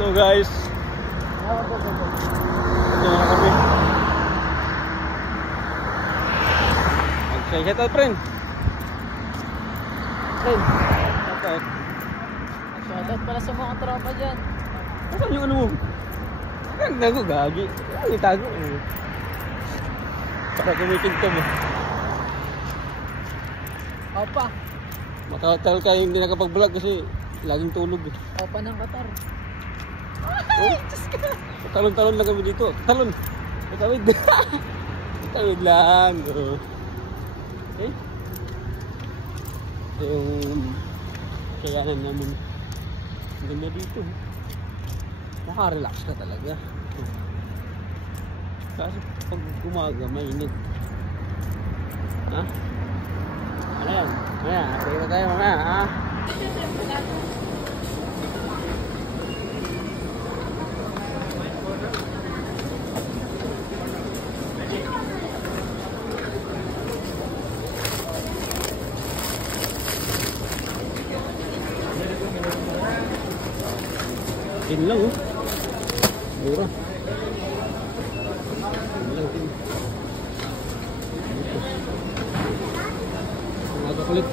Hello guys. Ito na kami. Mag-say shout out friend. Friend. Okay. Shout out pala sa mga tropa dyan. Saan yung ano mo? Ganda ko gagi. Ay, itago eh. Para kumikinto mo. Opa. Matatal ka yung hindi nakapag-vlog kasi laging tulog eh. Opa ng Qatar. Oh, talon-talon lang kami dito. Talon. Tawid. Tawid lang. Okay. Ito yung kayanan namin. Ang ganda dito. Maka-relax ka talaga. Kasi pag umaga, mainit. Ha? Ano yan? Mamaya, pwede tayo mamaya, ha? Yun lang oh. Mura. Yun lang din. Mga kakulit.